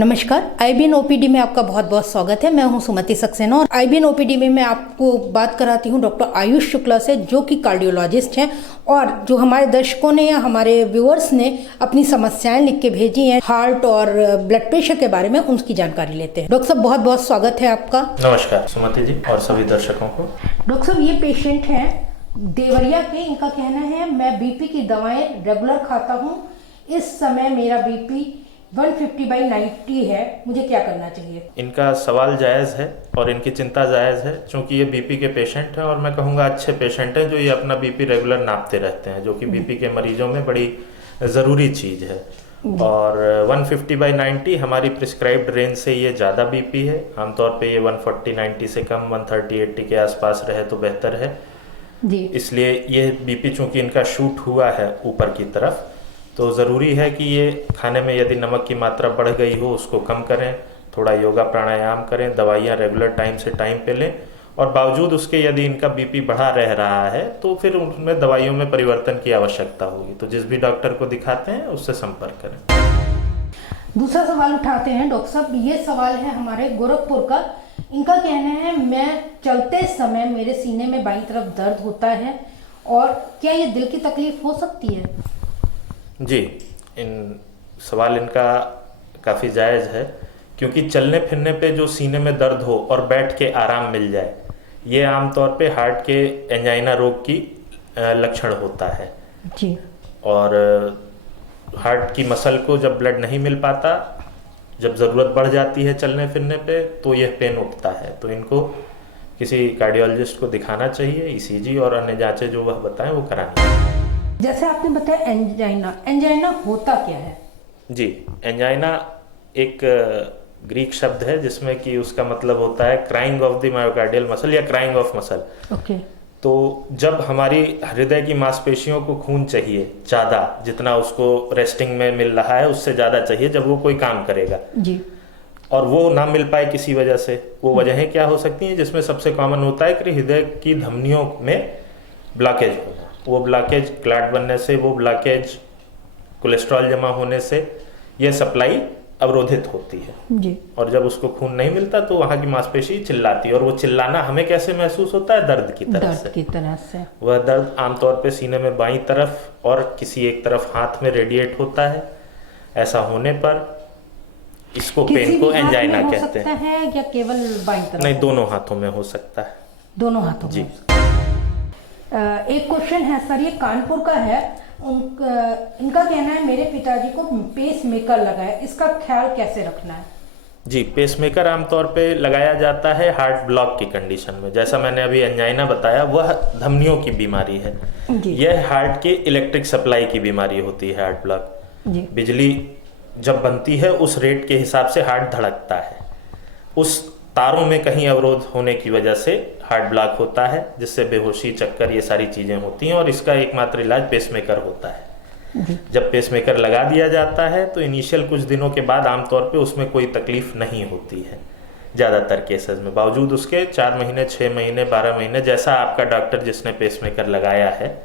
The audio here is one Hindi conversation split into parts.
नमस्कार, आईबीएन ओपीडी में आपका बहुत बहुत स्वागत है। मैं हूं सुमति सक्सेना और आईबीएन ओपीडी में मैं आपको बात कराती हूं डॉक्टर आयुष शुक्ला से, जो कि कार्डियोलॉजिस्ट हैं और जो हमारे दर्शकों ने या हमारे व्यूअर्स ने अपनी समस्याएं लिख के भेजी हैं हार्ट और ब्लड प्रेशर के बारे में, उनकी जानकारी लेते हैं। डॉक्टर साहब, बहुत बहुत स्वागत है आपका। नमस्कार सुमति जी और सभी दर्शकों को। डॉक्टर साहब, ये पेशेंट हैं देवरिया के। इनका कहना है मैं बीपी की दवाएं रेगुलर खाता हूँ, इस समय मेरा बीपी 150/90 है, मुझे क्या करना चाहिए? इनका सवाल जायज़ है और इनकी चिंता जायज़ है, क्योंकि ये बीपी के पेशेंट हैं और मैं कहूँगा अच्छे पेशेंट हैं जो ये अपना बीपी रेगुलर नापते रहते हैं, जो कि बीपी के मरीजों में बड़ी ज़रूरी चीज़ है। और 150/90 हमारी प्रिस्क्राइब्ड रेंज से ये ज़्यादा बीपी है। आमतौर पे ये 140/90 से कम 130/80 के आसपास रहे तो बेहतर है जी। इसलिए ये बीपी चूँकि इनका शूट हुआ है ऊपर की तरफ, तो ज़रूरी है कि ये खाने में यदि नमक की मात्रा बढ़ गई हो उसको कम करें, थोड़ा योगा प्राणायाम करें, दवाइयाँ रेगुलर टाइम से टाइम पे लें, और बावजूद उसके यदि इनका बीपी बढ़ा रह रहा है तो फिर उनमें दवाइयों में परिवर्तन की आवश्यकता होगी। तो जिस भी डॉक्टर को दिखाते हैं उससे संपर्क करें। दूसरा सवाल उठाते हैं डॉक्टर साहब। ये सवाल है हमारे गोरखपुर का। इनका कहना है मैं चलते समय मेरे सीने में बाईं तरफ दर्द होता है, और क्या ये दिल की तकलीफ हो सकती है? जी, सवाल इनका काफ़ी जायज़ है, क्योंकि चलने फिरने पे जो सीने में दर्द हो और बैठ के आराम मिल जाए, ये आमतौर पे हार्ट के एंजाइना रोग की लक्षण होता है जी। और हार्ट की मसल को जब ब्लड नहीं मिल पाता, जब ज़रूरत बढ़ जाती है चलने फिरने पे, तो यह पेन उठता है। तो इनको किसी कार्डियोलॉजिस्ट को दिखाना चाहिए, ईसीजी और अन्य जांचें जो वह बताएं वो करानी चाहिए। जैसे आपने बताया एंजाइना, एंजाइना होता क्या है? जी, एंजाइना एक ग्रीक शब्द है जिसमें कि उसका मतलब होता है crying of the myocardial muscle या क्राइंग ऑफ मसल। ओके। तो जब हमारी हृदय की मांसपेशियों को खून चाहिए ज़्यादा, जितना उसको रेस्टिंग में मिल रहा है उससे ज़्यादा चाहिए जब वो कोई काम करेगा जी, और वो ना मिल पाए किसी वजह से, वो वजहें क्या हो सकती हैं, जिसमें सबसे कॉमन होता है कि हृदय की धमनियों में ब्लॉकेज होना। वो ब्लॉकेज क्लॉट बनने से, वो ब्लॉकेज कोलेस्ट्रॉल जमा होने से ये सप्लाई अवरोधित होती है जी। और जब उसको खून नहीं मिलता तो वहाँ की मांसपेशी चिल्लाती है, और वो चिल्लाना हमें कैसे महसूस होता है? दर्द की तरह से। दर्द की तरह से। वह दर्द आमतौर पे सीने में बाईं तरफ और किसी एक तरफ हाथ में रेडिएट होता है। ऐसा होने पर इसको पेन को एंजाइना कहते हैं। या केवल बाईं तरफ? नहीं, दोनों हाथों में हो सकता है। दोनों हाथों जी। में। एक क्वेश्चन है सर, ये कानपुर का है। इनका कहना है मेरे पिताजी को पेस मेकर लगा है, इसका ख्याल कैसे रखना है? जी, पेसमेकर आमतौर पे लगाया जाता है हार्ट ब्लॉक की कंडीशन में। जैसा मैंने अभी एंजाइना बताया, वह धमनियों की बीमारी है। यह हार्ट के इलेक्ट्रिक सप्लाई की बीमारी होती है हार्ट ब्लॉक। जी। बिजली जब बनती है उस रेट के हिसाब से हार्ट धड़कता है, उस तारों में कहीं अवरोध होने की वजह से हार्ट ब्लॉक होता है, जिससे बेहोशी, चक्कर, ये सारी चीज़ें होती हैं, और इसका एकमात्र इलाज पेसमेकर होता है। जब पेसमेकर लगा दिया जाता है तो इनिशियल कुछ दिनों के बाद आमतौर पे उसमें कोई तकलीफ नहीं होती है ज़्यादातर केसेस में। बावजूद उसके 4 महीने, 6 महीने, 12 महीने, जैसा आपका डॉक्टर जिसने पेसमेकर लगाया है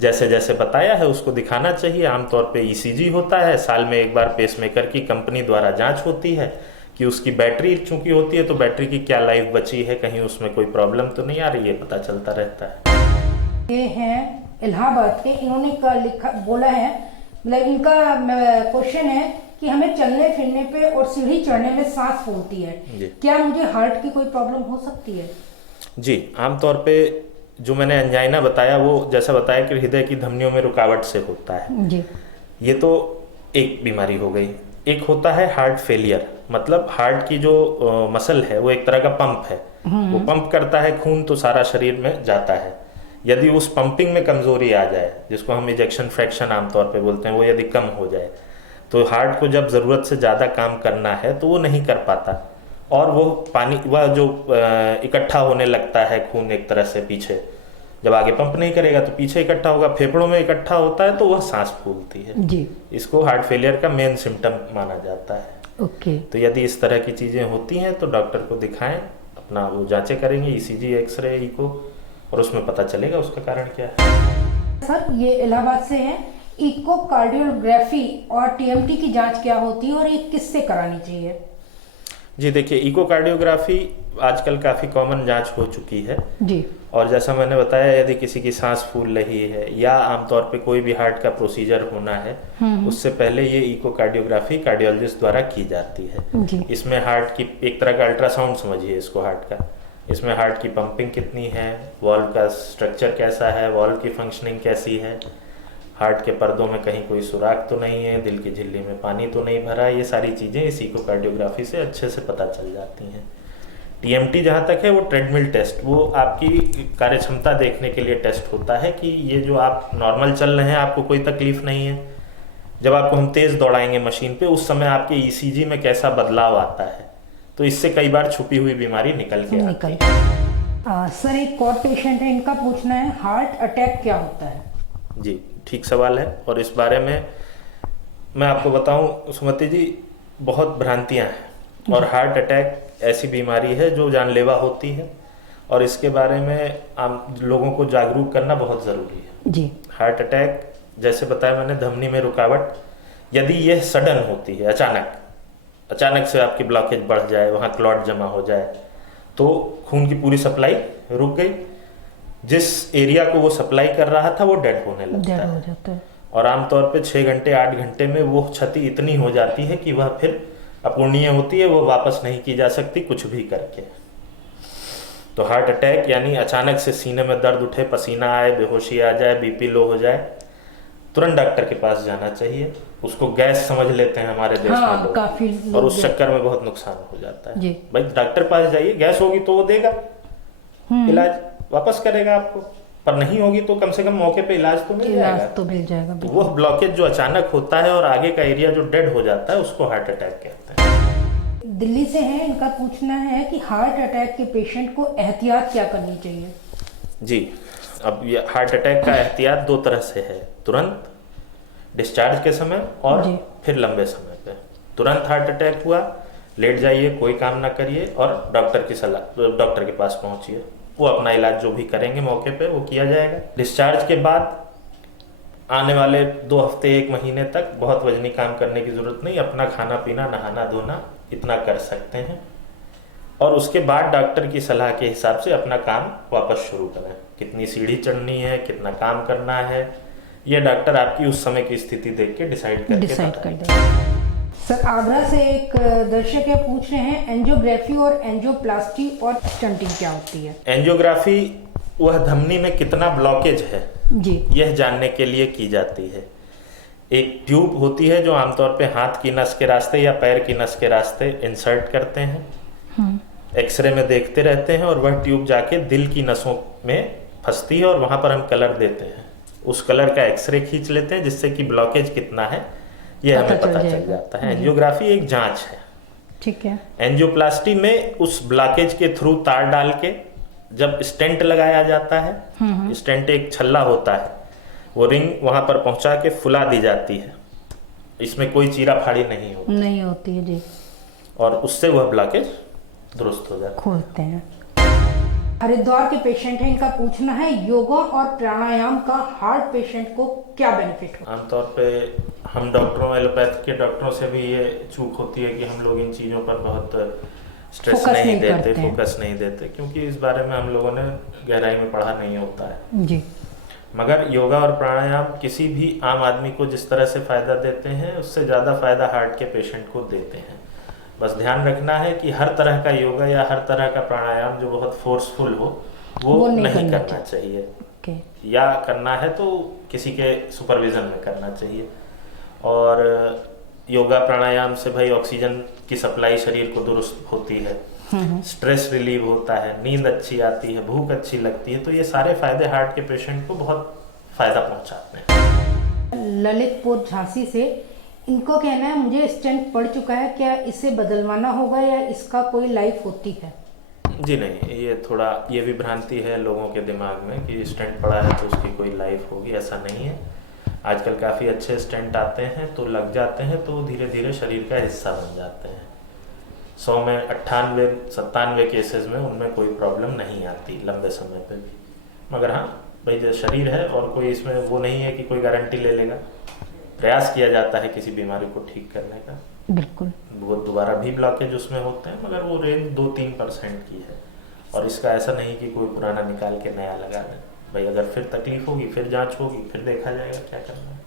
जैसे जैसे बताया है उसको दिखाना चाहिए। आमतौर पे ईसीजी होता है, साल में एक बार पेसमेकर की कंपनी द्वारा जांच होती है कि उसकी बैटरी चूंकि होती है तो बैटरी की क्या लाइफ बची है, कहीं उसमें कोई प्रॉब्लम तो नहीं आ रही है, पता चलता रहता है। ये हैं इलाहाबाद के, इन्होंने बोला है, मतलब इनका क्वेश्चन है कि हमें चलने फिरने पे और सीढ़ी चढ़ने में सांस फूलती है, क्या मुझे हार्ट की कोई प्रॉब्लम हो सकती है? जी, आमतौर पे जो मैंने एंजाइना बताया वो जैसा बताया कि हृदय की धमनियों में रुकावट से होता है। जी। ये तो एक बीमारी हो गई। एक होता है हार्ट फेलियर, मतलब हार्ट की जो मसल है वो एक तरह का पंप है, वो पंप करता है खून तो सारा शरीर में जाता है। यदि उस पंपिंग में कमजोरी आ जाए, जिसको हम इजेक्शन फ्रैक्शन आमतौर पे बोलते हैं, वो यदि कम हो जाए तो हार्ट को जब ज़रूरत से ज़्यादा काम करना है तो वो नहीं कर पाता, और वो पानी वह जो इकट्ठा होने लगता है खून एक तरह से पीछे, जब आगे पंप नहीं करेगा तो पीछे इकट्ठा होगा, फेफड़ों में इकट्ठा होता है तो वह सांस फूलती है। जी। इसको हार्ट फेलियर का मेन सिम्टम माना जाता है। ओके। तो यदि इस तरह की चीज़ें होती हैं तो डॉक्टर को दिखाएं, अपना वो जांचें करेंगे, ईसीजी, एक्सरे, इको, और उसमें पता चलेगा उसका कारण क्या है। सर, ये इलाहाबाद से हैं। इकोकार्डियोग्राफी और टीएमटी की जांच क्या होती है और ये किससे करानी चाहिए? जी देखिए, इकोकार्डियोग्राफी आजकल काफ़ी कॉमन जांच हो चुकी है जी। और जैसा मैंने बताया, यदि किसी की सांस फूल रही है या आमतौर पे कोई भी हार्ट का प्रोसीजर होना है, उससे पहले ये इकोकार्डियोग्राफी कार्डियोलॉजिस्ट द्वारा की जाती है। जी। इसमें हार्ट की एक तरह का अल्ट्रासाउंड समझिए इसको हार्ट का। इसमें हार्ट की पंपिंग कितनी है, वॉल्व का स्ट्रक्चर कैसा है, वॉल्व की फंक्शनिंग कैसी है, हार्ट के पर्दों में कहीं कोई सुराख तो नहीं है, दिल की झिल्ली में पानी तो नहीं भरा, ये सारी चीज़ें इस इकोकार्डियोग्राफी से अच्छे से पता चल जाती हैं। टीएमटी जहाँ तक है वो ट्रेडमिल टेस्ट, वो आपकी कार्य क्षमता देखने के लिए टेस्ट होता है कि ये जो आप नॉर्मल चल रहे हैं, आपको कोई तकलीफ नहीं है। जब आपको हम तेज़ दौड़ाएंगे मशीन पे, उस समय आपके ईसीजी में कैसा बदलाव आता है, तो इससे कई बार छुपी हुई बीमारी निकल के आती है। सर, एक और पेशेंट है, इनका पूछना है हार्ट अटैक क्या होता है? जी, ठीक सवाल है और इस बारे में मैं आपको बताऊं सुमति जी, बहुत भ्रांतियां हैं और हार्ट अटैक ऐसी बीमारी है जो जानलेवा होती है और इसके बारे में आम लोगों को जागरूक करना बहुत ज़रूरी है। जी। हार्ट अटैक, जैसे बताया मैंने, धमनी में रुकावट, यदि यह सडन होती है, अचानक से आपकी ब्लॉकेज बढ़ जाए, वहाँ क्लॉट जमा हो जाए, तो खून की पूरी सप्लाई रुक गई, जिस एरिया को वो सप्लाई कर रहा था वो डेड होने लगता है और आमतौर पे 6 घंटे 8 घंटे में वो क्षति इतनी हो जाती है कि वह फिर अपूर्णीय होती है, वो वापस नहीं की जा सकती कुछ भी करके। तो हार्ट अटैक यानी अचानक से सीने में दर्द उठे, पसीना आए, बेहोशी आ जाए, बीपी लो हो जाए, तुरंत डॉक्टर के पास जाना चाहिए। उसको गैस समझ लेते हैं हमारे देश में लोग, काफी लोग, और उस चक्कर में बहुत नुकसान हो जाता है। जी। भाई डॉक्टर पास जाइए, गैस होगी तो वो देगा इलाज, वापस करेगा आपको, पर नहीं होगी तो कम से कम मौके पे इलाज तो मिल जाएगा। तो वो ब्लॉकेज जो अचानक होता है और आगे का एरिया जो डेड हो जाता है, उसको हार्ट अटैक कहते हैं। दिल्ली से है, इनका पूछना है कि हार्ट अटैक के पेशेंट को एहतियात क्या करनी चाहिए? जी, अब ये हार्ट अटैक का एहतियात 2 तरह से है, तुरंत डिस्चार्ज के समय और फिर लंबे समय पे। तुरंत हार्ट अटैक हुआ, लेट जाइए, कोई काम ना करिए और डॉक्टर के पास पहुंचिए, वो अपना इलाज जो भी करेंगे मौके पे वो किया जाएगा। डिस्चार्ज के बाद आने वाले 2 हफ्ते 1 महीने तक बहुत वजनी काम करने की जरूरत नहीं, अपना खाना पीना नहाना धोना इतना कर सकते हैं और उसके बाद डॉक्टर की सलाह के हिसाब से अपना काम वापस शुरू करें। कितनी सीढ़ी चढ़नी है, कितना काम करना है, यह डॉक्टर आपकी उस समय की स्थिति देख के डिसाइड कर दें। सर, आगरा से एक दर्शक है, पूछ रहे हैं एंजियोग्राफी और एंजियोप्लास्टी और स्टंटिंग क्या होती है? एंजियोग्राफी वह धमनी में कितना ब्लॉकेज है जी, यह जानने के लिए की जाती है। एक ट्यूब होती है जो आमतौर पे हाथ की नस के रास्ते या पैर की नस के रास्ते इंसर्ट करते हैं, एक्सरे में देखते रहते हैं और वह ट्यूब जाके दिल की नसों में फंसती है और वहां पर हम कलर देते हैं, उस कलर का एक्सरे खींच लेते हैं जिससे कि ब्लॉकेज कितना है ये हमें पता चल जाता है। एंजियोग्राफी एक जांच है, ठीक है। एंजियोप्लास्टी में उस ब्लॉकेज के थ्रू तार डाल के जब स्टेंट लगाया जाता है, स्टेंट एक छल्ला होता है, वो रिंग वहां पर पहुंचा के फुला दी जाती है, इसमें कोई चीरा फाड़ी नहीं होती है जी, और उससे वह ब्लॉकेज दुरुस्त हो जाता है, खोलते हैं। हरिद्वार के पेशेंट हैं, इनका पूछना है योगा और प्राणायाम का हार्ट पेशेंट को क्या बेनिफिट हो? आमतौर पे हम डॉक्टरों, एलोपैथ के डॉक्टरों से भी ये चूक होती है कि हम लोग इन चीज़ों पर बहुत स्ट्रेस नहीं देते, फोकस नहीं देते, क्योंकि इस बारे में हम लोगों ने गहराई में पढ़ा नहीं होता है जी। मगर योगा और प्राणायाम किसी भी आम आदमी को जिस तरह से फ़ायदा देते हैं, उससे ज़्यादा फ़ायदा हार्ट के पेशेंट को देते हैं। बस ध्यान रखना है कि हर तरह का योगा या हर तरह का प्राणायाम जो बहुत फोर्सफुल हो वो नहीं करना चाहिए, या करना है तो किसी के सुपरविजन में करना चाहिए। और योगा प्राणायाम से भाई ऑक्सीजन की सप्लाई शरीर को दुरुस्त होती है, स्ट्रेस रिलीव होता है, नींद अच्छी आती है, भूख अच्छी लगती है, तो ये सारे फायदे हार्ट के पेशेंट को बहुत फायदा पहुंचाते हैं। ललितपुर झांसी से, इनको कहना है मुझे स्टेंट पड़ चुका है, क्या इसे बदलवाना होगा या इसका कोई लाइफ होती है? जी नहीं, ये भी भ्रांति है लोगों के दिमाग में कि स्टेंट पड़ा है तो उसकी कोई लाइफ होगी, ऐसा नहीं है। आजकल काफ़ी अच्छे स्टेंट आते हैं, तो लग जाते हैं तो धीरे धीरे शरीर का हिस्सा बन जाते हैं। 100 में 98-97 केसेस में उनमें कोई प्रॉब्लम नहीं आती लंबे समय पे भी, मगर हाँ भाई जो शरीर है और कोई इसमें वो नहीं है कि कोई गारंटी ले लेगा। प्रयास किया जाता है किसी बीमारी को ठीक करने का। बिल्कुल। वो दोबारा भी ब्लॉकेज उसमें होते हैं, मगर वो रेंज 2-3% की है। और इसका ऐसा नहीं कि कोई पुराना निकाल के नया लगा दें। भाई अगर फिर तकलीफ होगी, फिर जांच होगी, फिर देखा जाएगा क्या करना है।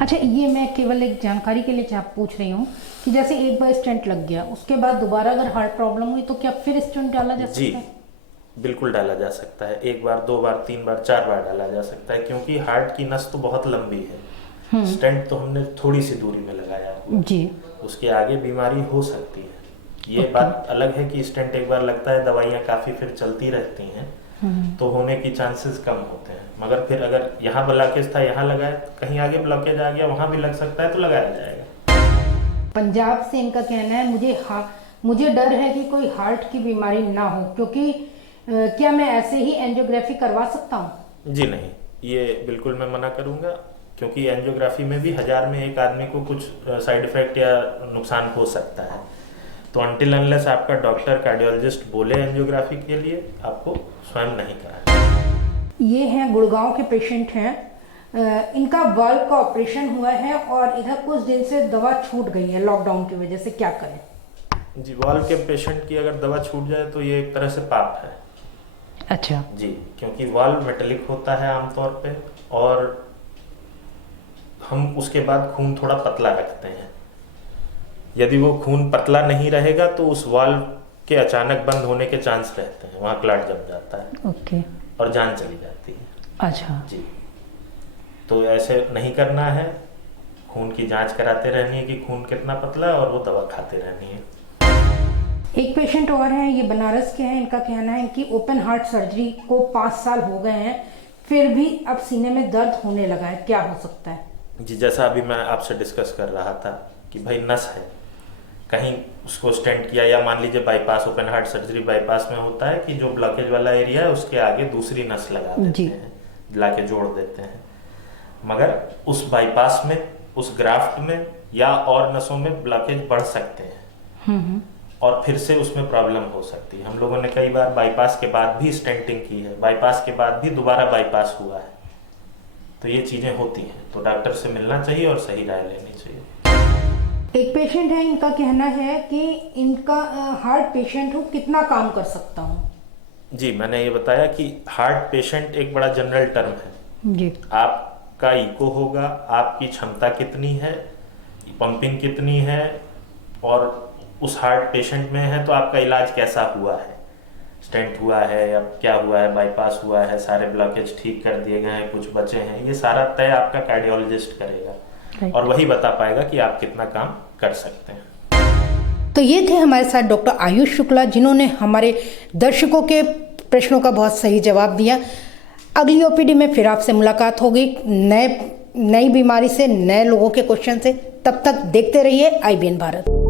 अच्छा, ये मैं केवल एक जानकारी के लिए आप पूछ रही हूँ कि जैसे एक बार स्टेंट लग गया, उसके बाद दोबारा अगर हार्ट प्रॉब्लम हुई तो क्या फिर स्टेंट डाला जा सकता है? बिल्कुल डाला जा सकता है। 1 बार, 2 बार, 3 बार, 4 बार डाला जा सकता है, क्योंकि हार्ट की नस तो बहुत लंबी है। स्टेंट तो हमने थोड़ी सी दूरी में लगाया जी, उसके आगे बीमारी हो सकती है। ये बात अलग है कि स्टेंट एक बार लगता है, दवाइयाँ काफ़ी फिर चलती रहती हैं, तो होने की चांसेस कम होते हैं। मगर फिर अगर यहाँ ब्लॉकेज था, यहाँ लगाए, कहीं आगे ब्लॉकेज आ गया, वहाँ भी लग सकता है, तो लगाया जाएगा। पंजाब से इनका कहना है मुझे डर है कि कोई हार्ट की बीमारी ना हो, क्योंकि क्या मैं ऐसे ही एंजियोग्राफी करवा सकता हूँ? जी नहीं, ये बिल्कुल मैं मना करूँगा, क्योंकि एंजियोग्राफी में भी 1000 में एक आदमी को कुछ साइड इफेक्ट या नुकसान हो सकता है। तो अनटिल अनलेस आपका डॉक्टर कार्डियोलॉजिस्ट बोले एंजियोग्राफी के लिए, आपको स्वयं नहीं कराना। ये हैं गुड़गांव के पेशेंट हैं, इनका वाल्व का ऑपरेशन हुआ है और इधर कुछ दिन से दवा छूट गई है लॉकडाउन की वजह से, क्या करें? जी, वाल्व के पेशेंट की अगर दवा छूट जाए तो ये एक तरह से पाप है। अच्छा जी, क्योंकि वाल्व मेटेलिक होता है आमतौर पे, और हम उसके बाद खून थोड़ा पतला रखते हैं। यदि वो खून पतला नहीं रहेगा तो उस वाल्व के अचानक बंद होने के चांस रहते हैं, वहाँ क्लॉट जम जाता है। ओके। और जान चली जाती है। अच्छा जी, तो ऐसे नहीं करना है। खून की जांच कराते रहनी है कि खून कितना पतला है, और वो दवा खाते रहनी है। एक पेशेंट और हैं, ये बनारस के हैं, इनका कहना है कि ओपन हार्ट सर्जरी को 5 साल हो गए हैं, फिर भी अब सीने में दर्द होने लगा है, क्या हो सकता है? जी, जैसा अभी मैं आपसे डिस्कस कर रहा था कि भाई नस है, कहीं उसको स्टेंट किया, या मान लीजिए bypass, open heart surgery bypass में होता है कि जो ब्लॉकेज वाला एरिया है उसके आगे दूसरी नस लगा देते हैं, लाके जोड़ देते हैं। मगर उस बाईपास में, उस ग्राफ्ट में या और नसों में ब्लॉकेज बढ़ सकते हैं, और फिर से उसमें प्रॉब्लम हो सकती है। हम लोगों ने कई बार बाईपास के बाद भी स्टेंटिंग की है, बाईपास के बाद भी दोबारा बाईपास हुआ है। तो ये चीज़ें होती हैं, तो डॉक्टर से मिलना चाहिए और सही राय लेनी चाहिए। एक पेशेंट है, इनका कहना है कि इनका हार्ट पेशेंट हूँ, कितना काम कर सकता हूँ? जी, मैंने ये बताया कि हार्ट पेशेंट एक बड़ा जनरल टर्म है। जी, आपका इको होगा, आपकी क्षमता कितनी है, पंपिंग कितनी है, और उस हार्ट पेशेंट में है तो आपका इलाज कैसा हुआ है, स्टेंट हुआ है या क्या हुआ है, बाईपास हुआ है, सारे ब्लॉकेज ठीक कर दिए गए हैं, कुछ बचे हैं, ये सारा तय आपका कार्डियोलॉजिस्ट करेगा, और वही बता पाएगा कि आप कितना काम कर सकते हैं। तो ये थे हमारे साथ डॉक्टर आयुष शुक्ला, जिन्होंने हमारे दर्शकों के प्रश्नों का बहुत सही जवाब दिया। अगली ओपीडी में फिर आपसे मुलाकात होगी नई बीमारी से, नए लोगों के क्वेश्चन से। तब तक देखते रहिए IBN भारत।